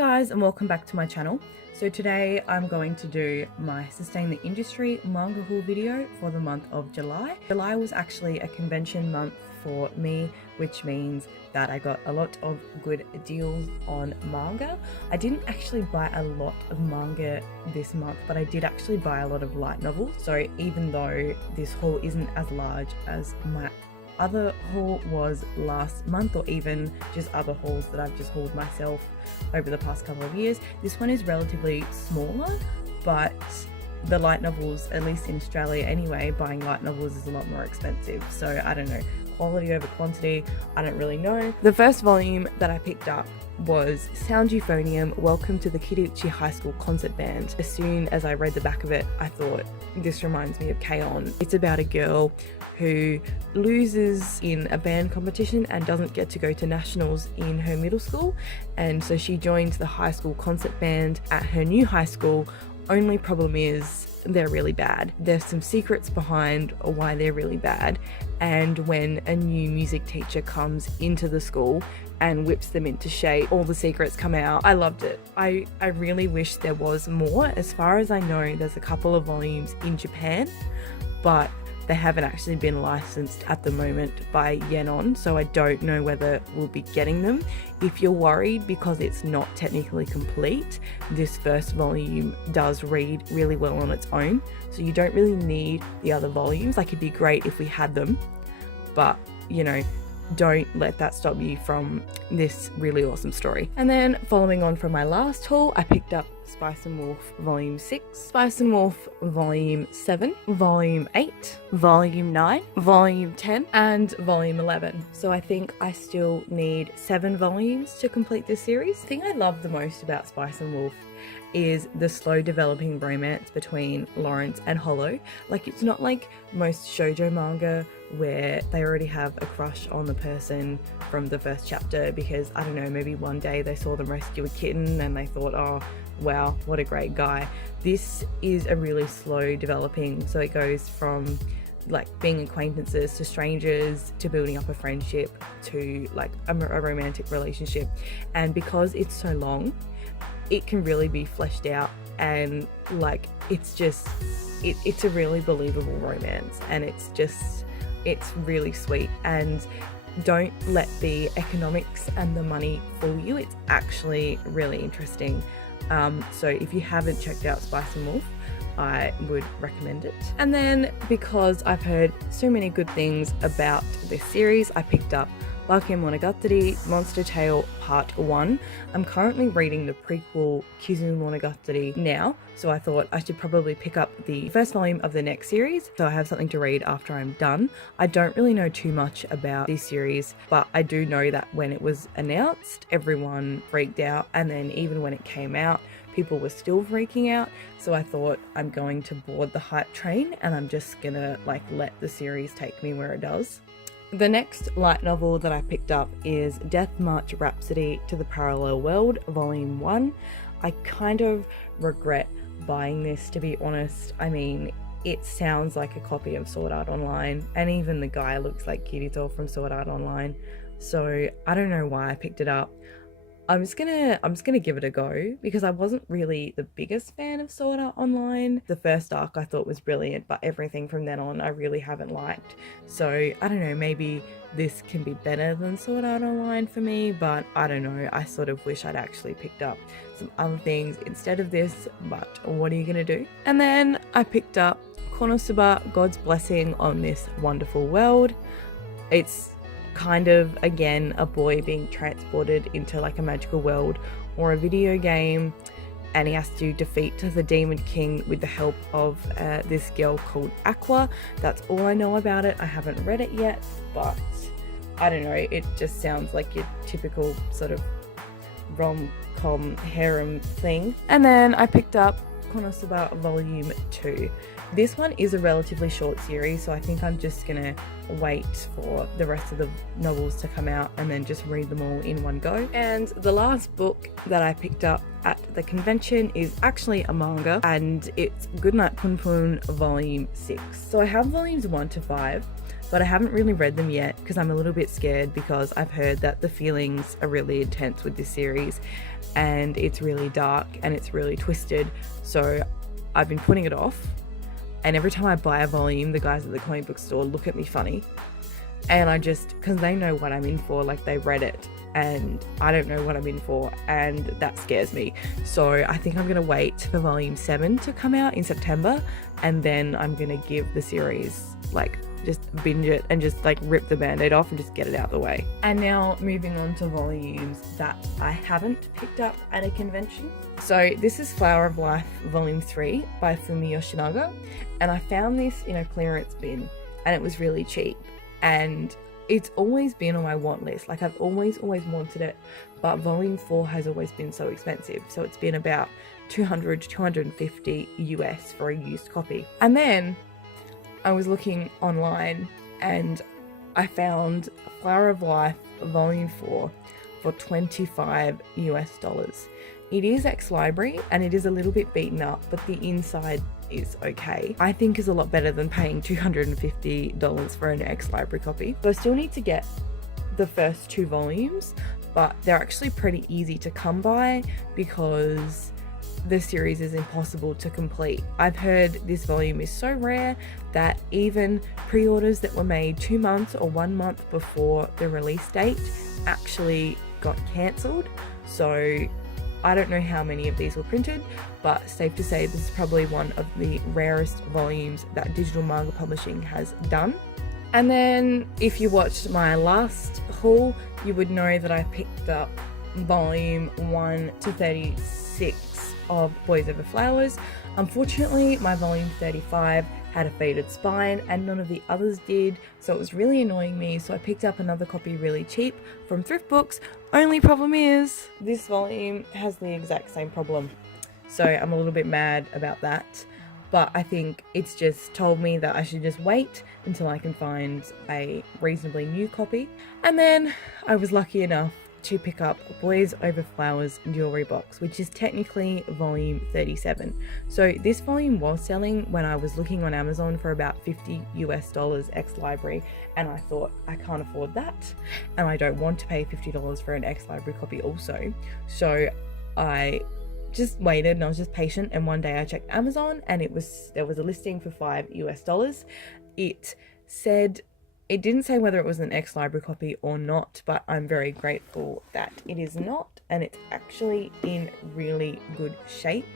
guys, and welcome back to my channel. So today I'm going to do my Sustain the Industry manga haul video for the month of July. July was actually a convention month for me, which means that I got a lot of good deals on manga. I didn't actually buy a lot of manga this month, but I did actually buy a lot of light novels. So even though this haul isn't as large as my other haul was last month, or even just other hauls that I've just hauled myself over the past couple of years, this one is relatively smaller, but the light novels, at least in Australia anyway, buying light novels is a lot more expensive. So I don't know, quality over quantity, I don't really know. The first volume that I picked up was Sound Euphonium, Welcome to the Kidiuchi High School Concert Band. As soon as I read the back of it, I thought, this reminds me of K-On! It's about a girl who loses in a band competition and doesn't get to go to nationals in her middle school, and so she joins the high school concert band at her new high school. Only problem is they're really bad. There's some secrets behind why they're really bad, and when a new music teacher comes into the school and whips them into shape, all the secrets come out. I loved it. I really wish there was more. As far as I know, there's a couple of volumes in Japan, but they haven't actually been licensed at the moment by Yenon, so I don't know whether we'll be getting them. If you're worried because it's not technically complete, this first volume does read really well on its own, so you don't really need the other volumes. Like, it'd be great if we had them, but you know, don't let that stop you from this really awesome story. And then following on from my last haul, I picked up Spice and Wolf Volume 6, Spice and Wolf Volume 7, Volume 8, Volume 9, Volume 10, and Volume 11. So I think I still need 7 volumes to complete this series. The thing I love the most about Spice and Wolf is the slow developing romance between Lawrence and Hollow. Like, it's not like most shoujo manga where they already have a crush on the person from the first chapter because, I don't know, maybe one day they saw them rescue a kitten and they thought, oh wow, what a great guy. This is a really slow developing, so it goes from like being acquaintances to strangers to building up a friendship to like a romantic relationship. And because it's so long, it can really be fleshed out, and like it's just it's a really believable romance, and it's really sweet. And don't let the economics and the money fool you. It's actually really interesting. So if you haven't checked out Spice and Wolf, I would recommend it. And then because I've heard so many good things about this series, I picked up Bake Monogatari Monster Tale Part 1. I'm currently reading the prequel Kizu Monogatari now, so I thought I should probably pick up the first volume of the next series so I have something to read after I'm done. I don't really know too much about this series, but I do know that when it was announced, everyone freaked out, and then even when it came out, people were still freaking out. So I thought, I'm going to board the hype train and I'm just gonna like let the series take me where it does. The next light novel that I picked up is Death March Rhapsody to the Parallel World Volume 1. I kind of regret buying this, to be honest. I mean, it sounds like a copy of Sword Art Online, and even the guy looks like Kirito from Sword Art Online. So I don't know why I picked it up. I'm just gonna give it a go because I wasn't really the biggest fan of Sword Art Online. The first arc I thought was brilliant, but everything from then on I really haven't liked. So I don't know, maybe this can be better than Sword Art Online for me, but I don't know. I sort of wish I'd actually picked up some other things instead of this, but what are you gonna do? And then I picked up Konosuba, God's Blessing on This Wonderful World. It's kind of, again, a boy being transported into like a magical world or a video game, and he has to defeat the Demon King with the help of this girl called Aqua. That's all I know about it. I haven't read it yet, but I don't know, it just sounds like your typical sort of rom-com harem thing. And then I picked up Konosuba Volume 2. This one is a relatively short series, so I think I'm just gonna wait for the rest of the novels to come out and then just read them all in one go. And the last book that I picked up at the convention is actually a manga, and it's Goodnight Punpun Volume 6. So I have volumes 1 to 5. but I haven't really read them yet because I'm a little bit scared, because I've heard that the feelings are really intense with this series and it's really dark and it's really twisted. So I've been putting it off, and every time I buy a volume, the guys at the comic book store look at me funny, and I just, because they know what I'm in for, like they read it, and I don't know what I'm in for, and that scares me. So I think I'm gonna wait for volume 7 to come out in September, and then I'm gonna give the series, like, just binge it and just like rip the band-aid off and just get it out the way. And now moving on to volumes that I haven't picked up at a convention. So this is Flower of Life Volume 3 by Fumi Yoshinaga, and I found this in a clearance bin and it was really cheap, and it's always been on my want list. Like I've always wanted it, but volume 4 has always been so expensive. So it's been about $200 to $250 US for a used copy. And then I was looking online and I found Flower of Life Volume 4 for $25 US. It is ex-library and it is a little bit beaten up, but the inside is okay. I think is a lot better than paying $250 for an ex-library copy. So I still need to get the first 2 volumes, but they're actually pretty easy to come by because the series is impossible to complete. I've heard this volume is so rare that even pre-orders that were made 2 months or 1 month before the release date actually got cancelled. So I don't know how many of these were printed, but safe to say this is probably one of the rarest volumes that digital manga publishing has done. And then if you watched my last haul, you would know that I picked up volume 1 to 36 of Boys Over Flowers. Unfortunately, my volume 35 had a faded spine and none of the others did, so it was really annoying me, so I picked up another copy really cheap from thrift books. Only problem is this volume has the exact same problem, so I'm a little bit mad about that, but I think it's just told me that I should just wait until I can find a reasonably new copy. And then I was lucky enough to pick up Boys Over Flowers Yuri box, which is technically volume 37. So this volume was selling when I was looking on Amazon for about $50 US ex-library, and I thought I can't afford that and I don't want to pay $50 for an ex-library copy also. So I just waited and I was just patient, and one day I checked Amazon and there was a listing for $5 US. It didn't say whether it was an ex-library copy or not, but I'm very grateful that it is not, and it's actually in really good shape.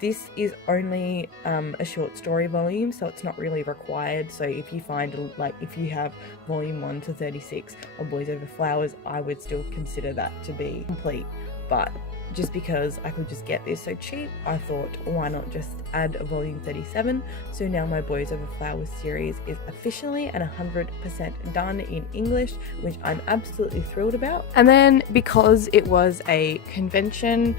This is only a short story volume, so it's not really required. So if you find, like, if you have volume 1 to 36 of Boys Over Flowers, I would still consider that to be complete. But just because I could just get this so cheap, I thought, why not just add a volume 37? So now my Boys Over Flowers series is officially and 100% done in English, which I'm absolutely thrilled about. And then because it was a convention,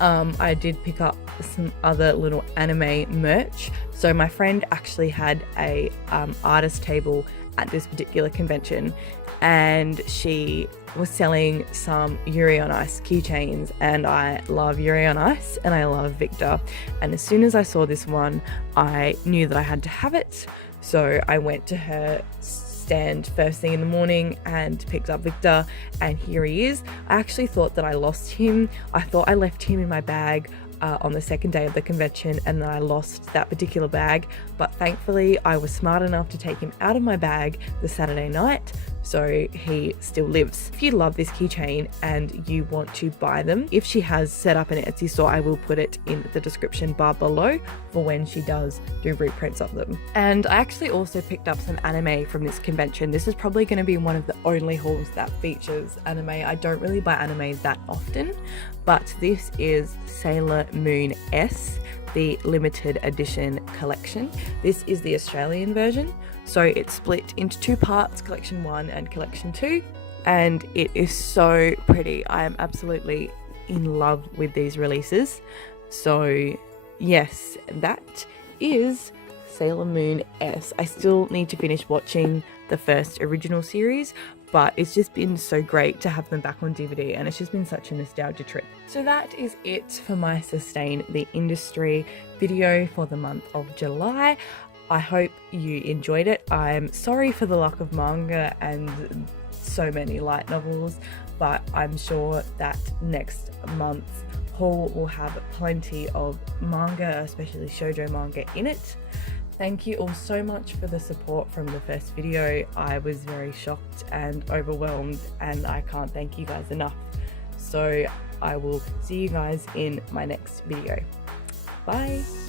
I did pick up some other little anime merch. So my friend actually had a artist table at this particular convention, and she was selling some Yuri on Ice keychains, and I love Yuri on Ice and I love Victor, and as soon as I saw this one I knew that I had to have it. So I went to her stand first thing in the morning and picked up Victor, and here he is. I actually thought that I lost him. I thought I left him in my bag on the second day of the convention, and then I lost that particular bag, but thankfully I was smart enough to take him out of my bag the Saturday night, so he still lives. If you love this keychain and you want to buy them, if she has set up an Etsy store, I will put it in the description bar below for when she does do reprints of them. And I actually also picked up some anime from this convention. This is probably going to be one of the only hauls that features anime. I don't really buy anime that often, but this is Sailor Moon S, the limited edition collection. This is the Australian version, so it's split into 2 parts, collection 1 and collection 2, and it is so pretty. I am absolutely in love with these releases. So yes, that is Sailor Moon S. I still need to finish watching the first original series, but it's just been so great to have them back on DVD, and it's just been such a nostalgia trip. So that is it for my Sustain the Industry video for the month of July. I hope you enjoyed it. I'm sorry for the lack of manga and so many light novels, but I'm sure that next month's haul will have plenty of manga, especially shoujo manga in it. Thank you all so much for the support from the first video. I was very shocked and overwhelmed, and I can't thank you guys enough. So I will see you guys in my next video. Bye!